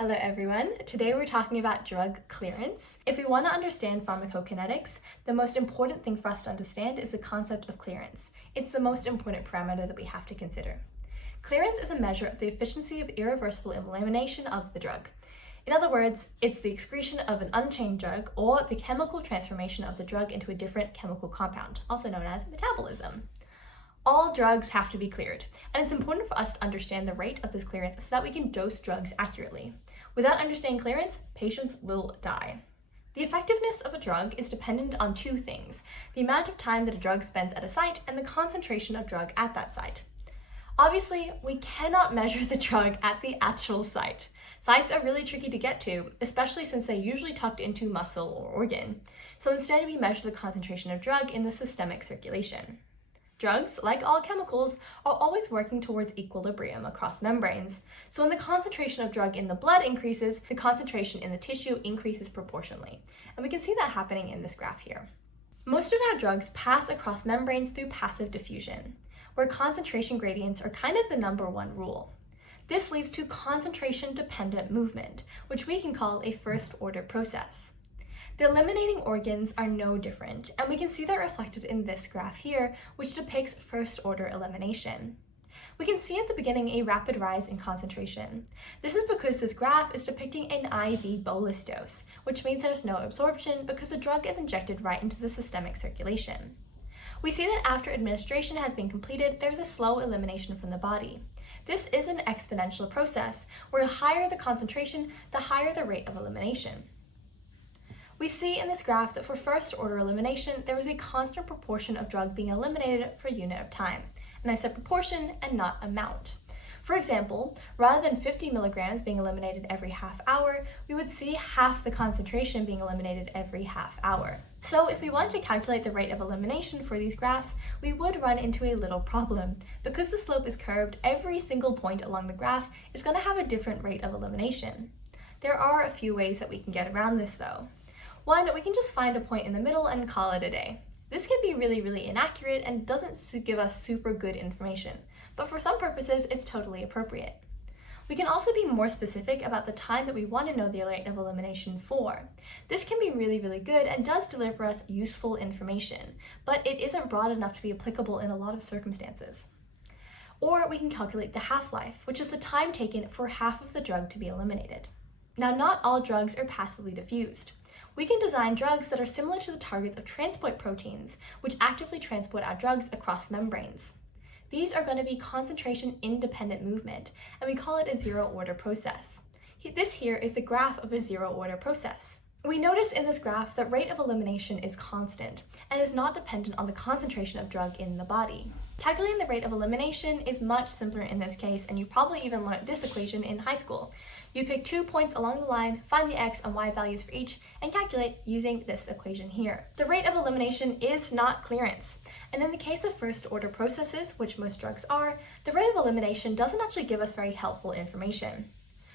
Hello everyone. Today we're talking about drug clearance. If we want to understand pharmacokinetics, the most important thing for us to understand is the concept of clearance. It's the most important parameter that we have to consider. Clearance is a measure of the efficiency of irreversible elimination of the drug. In other words, it's the excretion of an unchanged drug or the chemical transformation of the drug into a different chemical compound, also known as metabolism. All drugs have to be cleared, and it's important for us to understand the rate of this clearance so that we can dose drugs accurately. Without understanding clearance, patients will die. The effectiveness of a drug is dependent on two things: the amount of time that a drug spends at a site and the concentration of drug at that site. Obviously, we cannot measure the drug at the actual site. Sites are really tricky to get to, especially since they're usually tucked into muscle or organ. So instead, we measure the concentration of drug in the systemic circulation. Drugs, like all chemicals, are always working towards equilibrium across membranes. So when the concentration of drug in the blood increases, the concentration in the tissue increases proportionally. And we can see that happening in this graph here. Most of our drugs pass across membranes through passive diffusion, where concentration gradients are kind of the number one rule. This leads to concentration-dependent movement, which we can call a first-order process. The eliminating organs are no different, and we can see that reflected in this graph here, which depicts first-order elimination. We can see at the beginning a rapid rise in concentration. This is because this graph is depicting an IV bolus dose, which means there's no absorption because the drug is injected right into the systemic circulation. We see that after administration has been completed, there's a slow elimination from the body. This is an exponential process, where the higher the concentration, the higher the rate of elimination. We see in this graph that for first-order elimination, there is a constant proportion of drug being eliminated per unit of time. And I said proportion and not amount. For example, rather than 50 milligrams being eliminated every half hour, we would see half the concentration being eliminated every half hour. So if we want to calculate the rate of elimination for these graphs, we would run into a little problem. Because the slope is curved, every single point along the graph is going to have a different rate of elimination. There are a few ways that we can get around this though. One, we can just find a point in the middle and call it a day. This can be really inaccurate and doesn't give us super good information, but for some purposes, it's totally appropriate. We can also be more specific about the time that we want to know the rate of elimination for. This can be really good and does deliver us useful information, but it isn't broad enough to be applicable in a lot of circumstances. Or we can calculate the half-life, which is the time taken for half of the drug to be eliminated. Now, not all drugs are passively diffused. We can design drugs that are similar to the targets of transport proteins, which actively transport our drugs across membranes. These are going to be concentration-independent movement, and we call it a zero-order process. This here is the graph of a zero-order process. We notice in this graph that rate of elimination is constant and is not dependent on the concentration of drug in the body. Calculating the rate of elimination is much simpler in this case, and you probably even learned this equation in high school. You pick 2 points along the line, find the x and y values for each, and calculate using this equation here. The rate of elimination is not clearance, and in the case of first-order processes, which most drugs are, the rate of elimination doesn't actually give us very helpful information.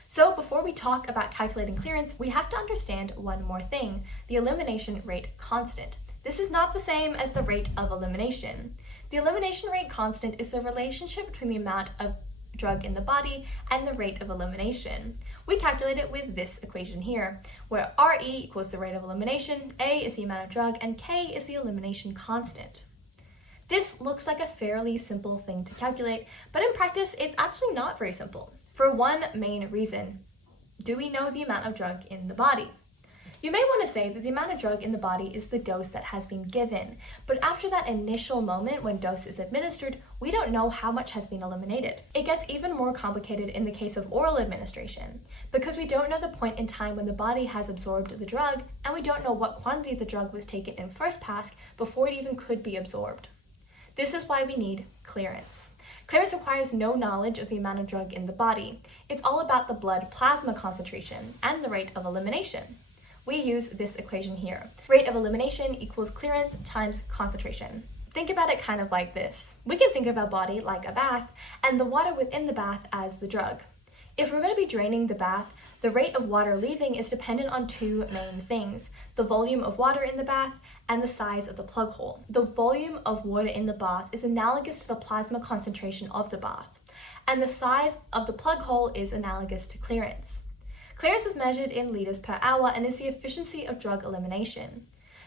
So before we talk about calculating clearance, we have to understand one more thing: the elimination rate constant. This is not the same as the rate of elimination. The elimination rate constant is the relationship between the amount of drug in the body and the rate of elimination. We calculate it with this equation here, where RE equals the rate of elimination, A is the amount of drug, and K is the elimination constant. This looks like a fairly simple thing to calculate, but in practice, it's actually not very simple. For one main reason: do we know the amount of drug in the body? You may want to say that the amount of drug in the body is the dose that has been given, but after that initial moment when dose is administered, we don't know how much has been eliminated. It gets even more complicated in the case of oral administration, because we don't know the point in time when the body has absorbed the drug, and we don't know what quantity the drug was taken in first pass before it even could be absorbed. This is why we need clearance. Clearance requires no knowledge of the amount of drug in the body. It's all about the blood plasma concentration and the rate of elimination. We use this equation here. Rate of elimination equals clearance times concentration. Think about it kind of like this. We can think of our body like a bath, and the water within the bath as the drug. If we're going to be draining the bath, the rate of water leaving is dependent on two main things: the volume of water in the bath and the size of the plug hole. The volume of water in the bath is analogous to the plasma concentration of the bath, and the size of the plug hole is analogous to clearance. Clearance is measured in liters per hour and is the efficiency of drug elimination.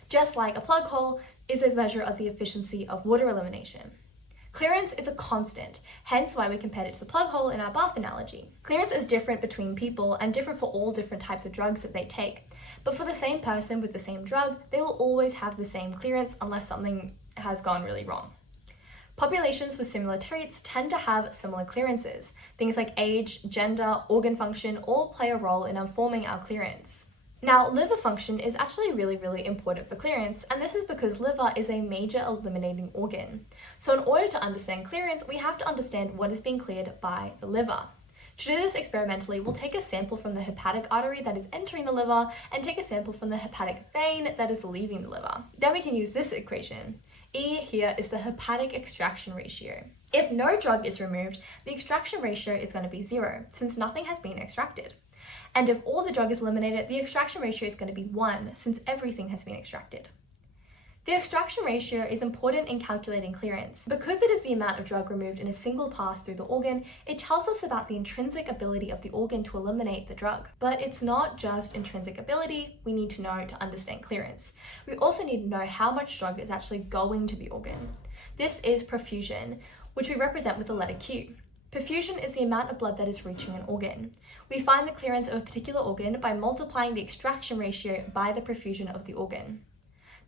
Just like a plug hole is a measure of the efficiency of water elimination. Clearance is a constant, hence why we compared it to the plug hole in our bath analogy. Clearance is different between people and different for all different types of drugs that they take. But for the same person with the same drug, they will always have the same clearance unless something has gone really wrong. Populations with similar traits tend to have similar clearances. Things like age, gender, organ function all play a role in informing our clearance. Now, liver function is actually really important for clearance, and this is because liver is a major eliminating organ. So in order to understand clearance, we have to understand what is being cleared by the liver. To do this experimentally, we'll take a sample from the hepatic artery that is entering the liver and take a sample from the hepatic vein that is leaving the liver. Then we can use this equation. E here is the hepatic extraction ratio. If no drug is removed, the extraction ratio is going to be 0, since nothing has been extracted. And if all the drug is eliminated, the extraction ratio is going to be 1, since everything has been extracted. The extraction ratio is important in calculating clearance. Because it is the amount of drug removed in a single pass through the organ, it tells us about the intrinsic ability of the organ to eliminate the drug. But it's not just intrinsic ability we need to know to understand clearance. We also need to know how much drug is actually going to the organ. This is perfusion, which we represent with the letter Q. Perfusion is the amount of blood that is reaching an organ. We find the clearance of a particular organ by multiplying the extraction ratio by the perfusion of the organ.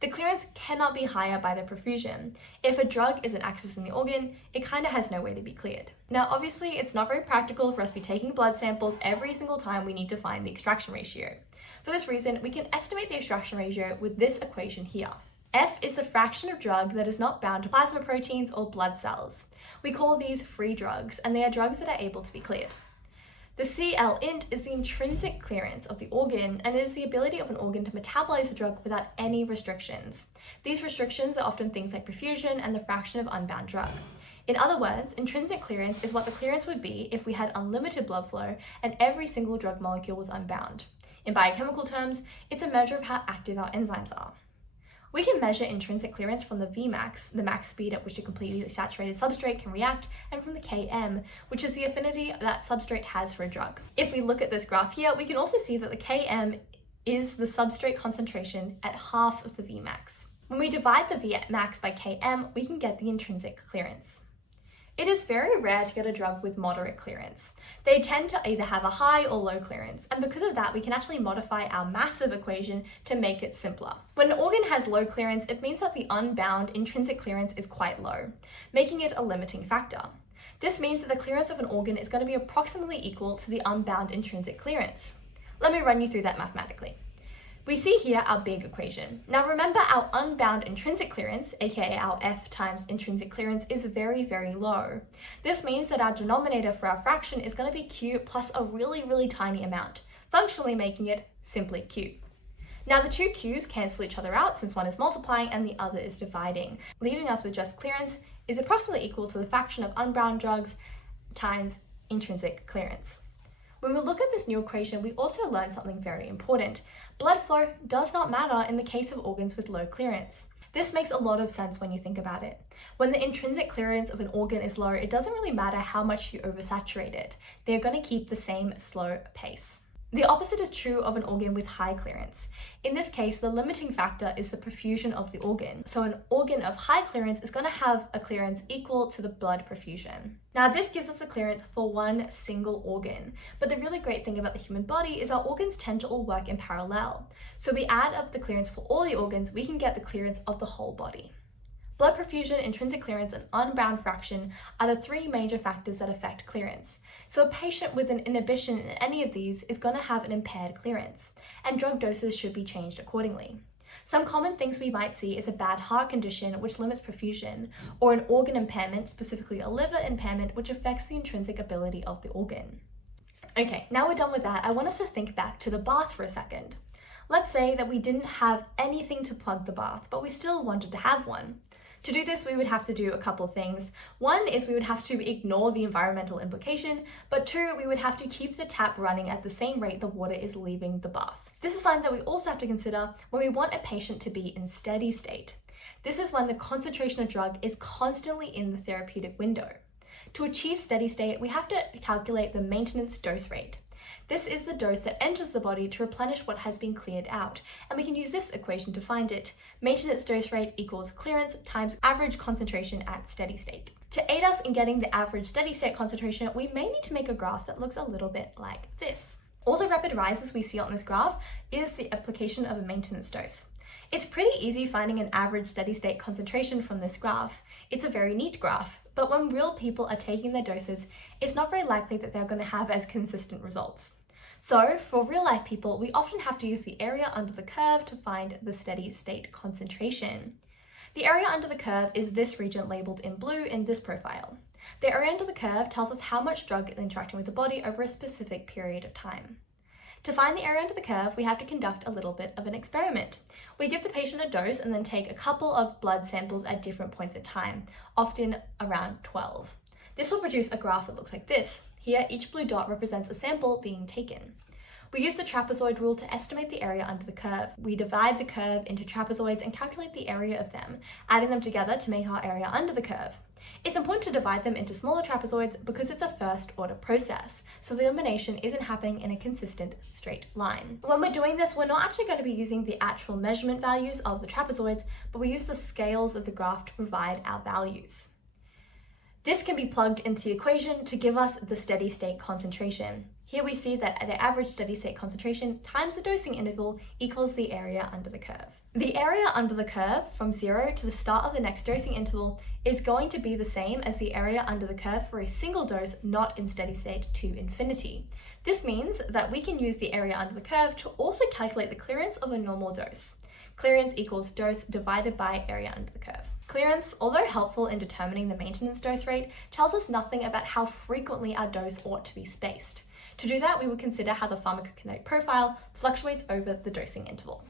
The clearance cannot be higher by the perfusion. If a drug isn't accessing the organ, it kind of has no way to be cleared. Now, obviously, it's not very practical for us to be taking blood samples every single time we need to find the extraction ratio. For this reason, we can estimate the extraction ratio with this equation here. F is the fraction of drug that is not bound to plasma proteins or blood cells. We call these free drugs, and they are drugs that are able to be cleared. The CLint is the intrinsic clearance of the organ, and it is the ability of an organ to metabolize the drug without any restrictions. These restrictions are often things like perfusion and the fraction of unbound drug. In other words, intrinsic clearance is what the clearance would be if we had unlimited blood flow and every single drug molecule was unbound. In biochemical terms, it's a measure of how active our enzymes are. We can measure intrinsic clearance from the Vmax, the max speed at which a completely saturated substrate can react, and from the Km, which is the affinity that substrate has for a drug. If we look at this graph here, we can also see that the Km is the substrate concentration at half of the Vmax. When we divide the Vmax by Km, we can get the intrinsic clearance. It is very rare to get a drug with moderate clearance. They tend to either have a high or low clearance, and because of that, we can actually modify our massive equation to make it simpler. When an organ has low clearance, it means that the unbound intrinsic clearance is quite low, making it a limiting factor. This means that the clearance of an organ is going to be approximately equal to the unbound intrinsic clearance. Let me run you through that mathematically. We see here our big equation. Now remember, our unbound intrinsic clearance, aka our F times intrinsic clearance, is very low. This means that our denominator for our fraction is going to be Q plus a really tiny amount, functionally making it simply Q. Now the two Q's cancel each other out since one is multiplying and the other is dividing, leaving us with just clearance is approximately equal to the fraction of unbound drugs times intrinsic clearance. When we look at this new equation, we also learn something very important. Blood flow does not matter in the case of organs with low clearance. This makes a lot of sense when you think about it. When the intrinsic clearance of an organ is low, it doesn't really matter how much you oversaturate it. They're going to keep the same slow pace. The opposite is true of an organ with high clearance. In this case, the limiting factor is the perfusion of the organ. So an organ of high clearance is going to have a clearance equal to the blood perfusion. Now this gives us the clearance for one single organ, but the really great thing about the human body is our organs tend to all work in parallel. So we add up the clearance for all the organs, we can get the clearance of the whole body. Blood perfusion, intrinsic clearance, and unbound fraction are the three major factors that affect clearance. So a patient with an inhibition in any of these is going to have an impaired clearance, and drug doses should be changed accordingly. Some common things we might see is a bad heart condition which limits perfusion, or an organ impairment, specifically a liver impairment, which affects the intrinsic ability of the organ. Okay, now we're done with that, I want us to think back to the bath for a second. Let's say that we didn't have anything to plug the bath, but we still wanted to have one. To do this, we would have to do a couple things. One is we would have to ignore the environmental implication, but two, we would have to keep the tap running at the same rate the water is leaving the bath. This is something that we also have to consider when we want a patient to be in steady state. This is when the concentration of drug is constantly in the therapeutic window. To achieve steady state, we have to calculate the maintenance dose rate. This is the dose that enters the body to replenish what has been cleared out, and we can use this equation to find it. Maintenance dose rate equals clearance times average concentration at steady state. To aid us in getting the average steady state concentration, we may need to make a graph that looks a little bit like this. All the rapid rises we see on this graph is the application of a maintenance dose. It's pretty easy finding an average steady state concentration from this graph. It's a very neat graph, but when real people are taking their doses, it's not very likely that they're going to have as consistent results. So for real life people, we often have to use the area under the curve to find the steady state concentration. The area under the curve is this region labeled in blue in this profile. The area under the curve tells us how much drug is interacting with the body over a specific period of time. To find the area under the curve, we have to conduct a little bit of an experiment. We give the patient a dose and then take a couple of blood samples at different points in time, often around 12. This will produce a graph that looks like this. Here, each blue dot represents a sample being taken. We use the trapezoid rule to estimate the area under the curve. We divide the curve into trapezoids and calculate the area of them, adding them together to make our area under the curve. It's important to divide them into smaller trapezoids because it's a first order process, so the elimination isn't happening in a consistent straight line. When we're doing this, we're not actually going to be using the actual measurement values of the trapezoids, but we use the scales of the graph to provide our values. This can be plugged into the equation to give us the steady state concentration. Here we see that the average steady state concentration times the dosing interval equals the area under the curve. The area under the curve from 0 to the start of the next dosing interval is going to be the same as the area under the curve for a single dose not in steady state to infinity. This means that we can use the area under the curve to also calculate the clearance of a normal dose. Clearance equals dose divided by area under the curve. Clearance, although helpful in determining the maintenance dose rate, tells us nothing about how frequently our dose ought to be spaced. To do that, we would consider how the pharmacokinetic profile fluctuates over the dosing interval.